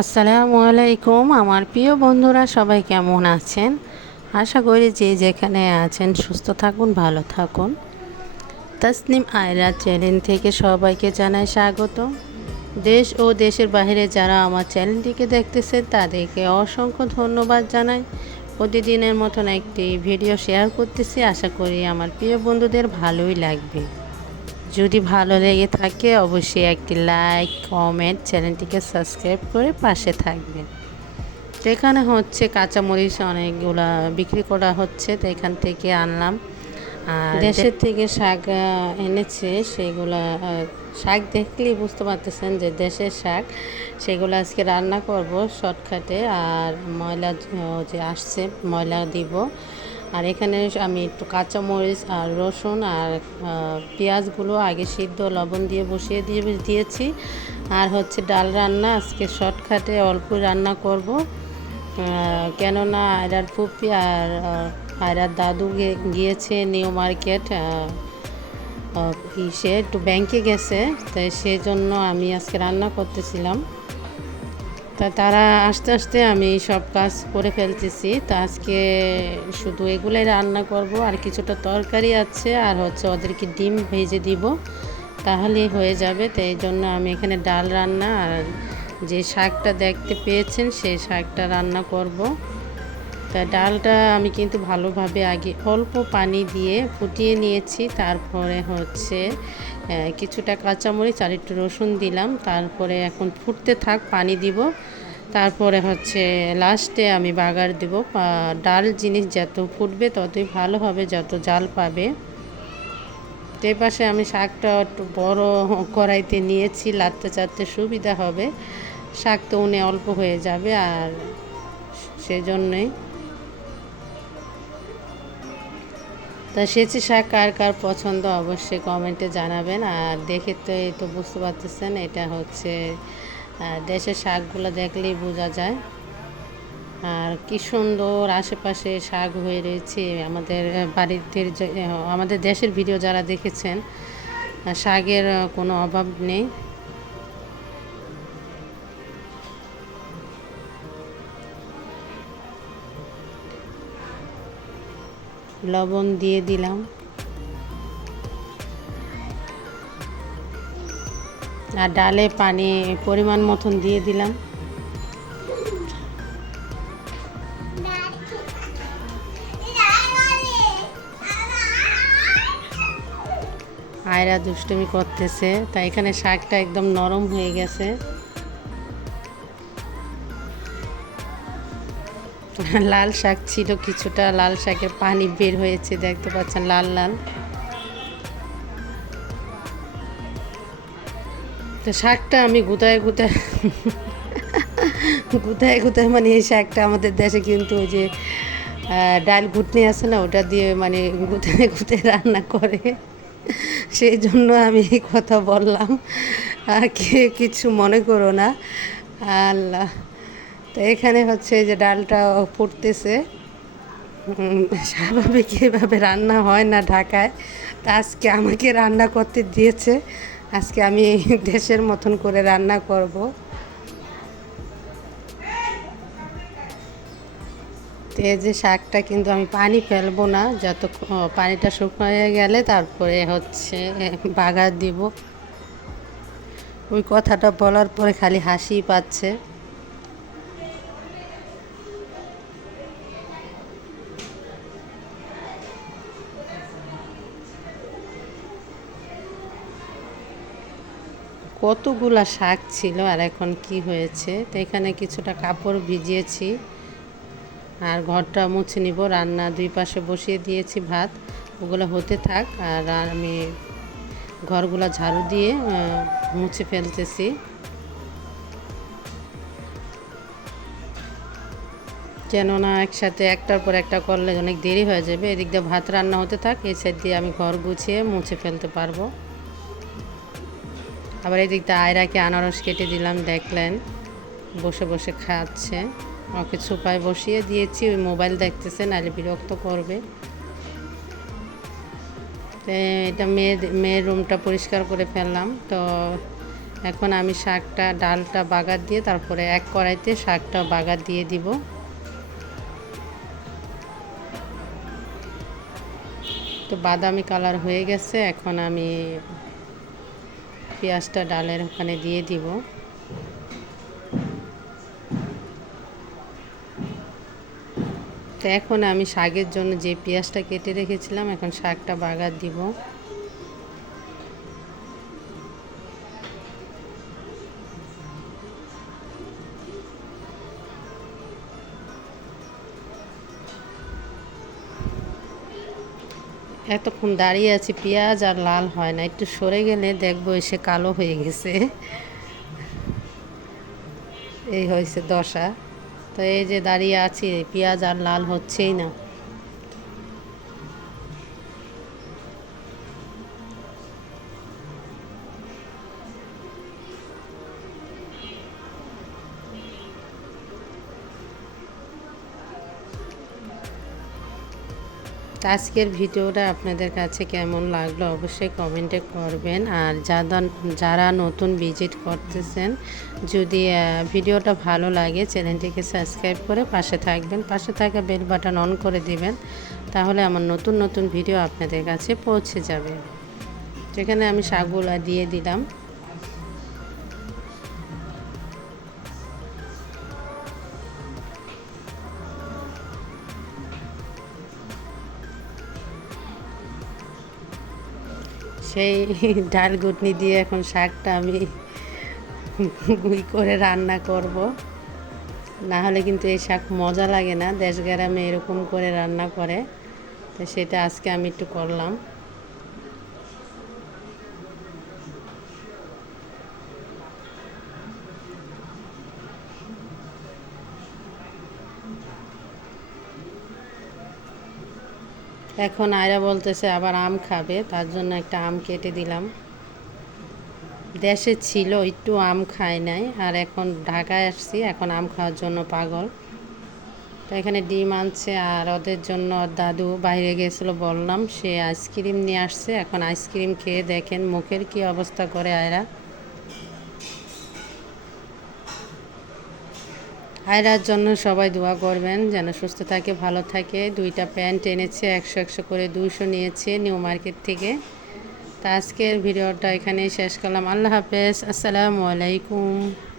আসসালামু আলাইকুম। আমার প্রিয় বন্ধুরা, সবাই কেমন আছেন? আশা করি যে যেখানে আছেন সুস্থ থাকুন, ভালো থাকুন। তাসনিম আয়রা চ্যানেল থেকে সবাইকে জানাই স্বাগত। দেশ ও দেশের বাইরে যারা আমার চ্যানেলটিকে দেখতেছেন, তাদেরকে অসংখ্য ধন্যবাদ জানাই। প্রতিদিনের মতন একটি ভিডিও শেয়ার করতেছি। আশা করি আমার প্রিয় বন্ধুদের ভালোই লাগবে। যদি ভালো লেগে থাকে অবশ্যই একটি লাইক কমেন্ট চ্যানেলটিকে সাবস্ক্রাইব করে পাশে থাকবেন। তো এখানে হচ্ছে কাঁচামরিচ অনেকগুলা বিক্রি করা হচ্ছে তো এখান থেকে আনলাম। আর দেশের থেকে শাক এনেছে সেগুলা শাক দেখলেই বুঝতে পারতেছেন যে দেশের শাক সেগুলো আজকে রান্না করব শর্টকাটে আর ময়লা যে আসছে ময়লা দিব। আর এখানে আমি একটু কাঁচামরিচ আর রসুন আর পেঁয়াজগুলো আগে সিদ্ধ লবণ দিয়ে বসিয়ে দিয়ে দিয়েছি। আর হচ্ছে ডাল রান্না আজকে শর্টকাটে অল্প রান্না করব। কেননা আয়রার ফুপি আর আয়রার দাদু গিয়েছে নিউ মার্কেট আহ, একটু ব্যাংকে গেছে। তাই সেই জন্য আমি আজকে রান্না করতেছিলাম। তা তারা আস্তে আস্তে আমি সব কাজ করে ফেলতেছি। তা আজকে শুধু এগুলাই রান্না করব, আর কিছুটা তরকারি আছে, আর হচ্ছে ওদেরকে ডিম ভেজে দিব। তাহলেই হয়ে যাবে, তো এই জন্য আমি এখানে ডাল রান্না, আর যে শাকটা দেখতে পেয়েছেন সেই শাকটা রান্না করব। তা ডালটা আমি কিন্তু ভালোভাবে আগে অল্প পানি দিয়ে ফুটিয়ে নিয়েছি। তারপরে হচ্ছে কিছুটা কাঁচামরিচ আর একটু রসুন দিলাম। তারপরে এখন ফুটতে থাক, পানি দিব। তারপরে হচ্ছে লাস্টে আমি বাগার দিব। ডাল জিনিস যত ফুটবে ততই ভালো হবে, যত জাল পাবে। তো পাশে আমি শাকটা একটু বড় কড়াইতে নিয়েছি লাড়তে চাড়তে সুবিধা হবে। শাক তো উনে অল্প হয়ে যাবে আর সেজন্যই তা সেচি শাক কার কার পছন্দ অবশ্যই কমেন্টে জানাবেন। আর দেখে তো এই তো বুঝতে পারতেছেন, এটা হচ্ছে দেশের শাকগুলো দেখলেই বোঝা যায়। আর কি সুন্দর আশেপাশে শাক হয়ে রয়েছে, আমাদের বাড়িতে আমাদের দেশের ভিডিও যারা দেখেছেন শাকের কোনো অভাব নেই। লবণ দিয়ে দিলাম। আর ডালে পানি পরিমাণ মতন দিয়ে দিলাম। আয়রা দুষ্টুমি করতেছে, তাই এখানে শাকটা একদম নরম হয়ে গেছে। লাল শাক ছিল কিছুটা, লাল শাকের পানি বের হয়েছে, দেখতে পাচ্ছেন, লাল লাল। তো শাকটা আমি গুতায় গুতায় গুতায় গুতায় মানে এই শাকটা আমাদের দেশে কিন্তু ওই যে ডাল ঘুটনি আছে না, ওটা দিয়ে মানে গুতায় গুতায় রান্না করে। সেই জন্য আমি এই কথা বললাম। আর কে কিছু মনে করো না। আল্লাহ। তো এখানে হচ্ছে যে ডালটা ফুটতেছে। স্বাভাবিক এভাবে রান্না হয় না ঢাকায়। তা আজকে আমাকে রান্না করতে দিয়েছে। আজকে আমি দেশের মতন করে রান্না করব। তে যে শাকটা কিন্তু আমি পানি ফেলব না যত পানিটা শুকনো হয়ে গেলে তারপরে হচ্ছে বাগার দিব। ওই কথাটা বলার পরে খালি হাসি পাচ্ছে। কতগুলা শাক ছিল আর এখন কি হয়েছে? তো এখানে কিছুটা কাপড় ভিজিয়েছি আর ঘরটা মুছে নিব। রান্না দুই পাশে বসিয়ে দিয়েছি ভাত। ওগুলো হতে থাক আর আমি ঘরগুলো ঝাড়ু দিয়ে মুছে ফেলতেছি। কেননা একসাথে একটার পর একটা করলে অনেক দেরি হয়ে যাবে। এদিক দিয়ে ভাত রান্না হতে থাক, এই সাইড দিয়ে আমি ঘর গুছিয়ে মুছে ফেলতে পারব। আবার এদিক দিয়ে আয়রাকে আনারস কেটে দিলাম, দেখলেন। বসে বসে খাচ্ছে। ওকে সুপায় বসিয়ে দিয়েছি, ওই মোবাইল দেখতেছে, নাহলে বিরক্ত করবে। এটা মেয়ের মেয়ের রুমটা পরিষ্কার করে ফেললাম। তো এখন আমি শাকটা, ডালটা বাগার দিয়ে, তারপরে এক কড়াইতে শাকটা বাগার দিয়ে দিব। তো বাদামি কালার হয়ে গেছে, এখন আমি পেঁয়াজটা ডালের ওখানে দিয়ে দিব। তো এখন আমি শাকের জন্য যে পেঁয়াজটা কেটে রেখেছিলাম, এখন শাকটা বাগার দিব। এতক্ষণ দাঁড়িয়ে আছি, পেঁয়াজ আর লাল হয় না। একটু সরে গেলে দেখব এসে কালো হয়ে গেছে। এই হয়েছে দশা। তো এই যে দাঁড়িয়ে আছি, পেঁয়াজ আর লাল হচ্ছেই না। তো আজকের ভিডিওটা আপনাদের কাছে কেমন লাগল অবশ্যই কমেন্টে করবেন। আর যারা যারা নতুন ভিজিট করতেছেন, যদি ভিডিওটা ভালো লাগে চ্যানেলটিকে সাবস্ক্রাইব করে পাশে থাকবেন, পাশে থাকা বেল বাটন অন করে দিবেন, তাহলে আমার নতুন নতুন ভিডিও আপনাদের কাছে পৌঁছে যাবে। যেখানে আমি শাকগুলা দিয়ে দিলাম। সেই ডাল ঘুটনি দিয়ে এখন শাকটা আমি গুই করে রান্না করব। না হলে কিন্তু এই শাক মজা লাগে না, দেশ গ্রামে এরকম করে রান্না করে। তো সেটা আজকে আমি একটু করলাম। এখন আয়রা বলতেছে আবার আম খাবে, তার জন্য একটা আম কেটে দিলাম। দেশে ছিল, একটু আম খায় নাই, আর এখন ঢাকায় আসছি, এখন আম খাওয়ার জন্য পাগল। তো এখানে ডিম আনছে, আর ওদের জন্য দাদু বাইরে গেছিল, বললাম সে আইসক্রিম নিয়ে আসছে, এখন আইসক্রিম খেয়ে দেখেন মুখের কি অবস্থা করে আয়রা। আয়রার জন্য সবাই দোয়া করবেন, যেন সুস্থ থাকে, ভালো থাকে। দুইটা প্যান্ট এনেছে, একশো একশো করে দুইশো নিয়েছে নিউ মার্কেট থেকে। তা আজকের ভিডিওটা এখানেই শেষ করলাম। আল্লাহ হাফেজ। আসসালামু আলাইকুম।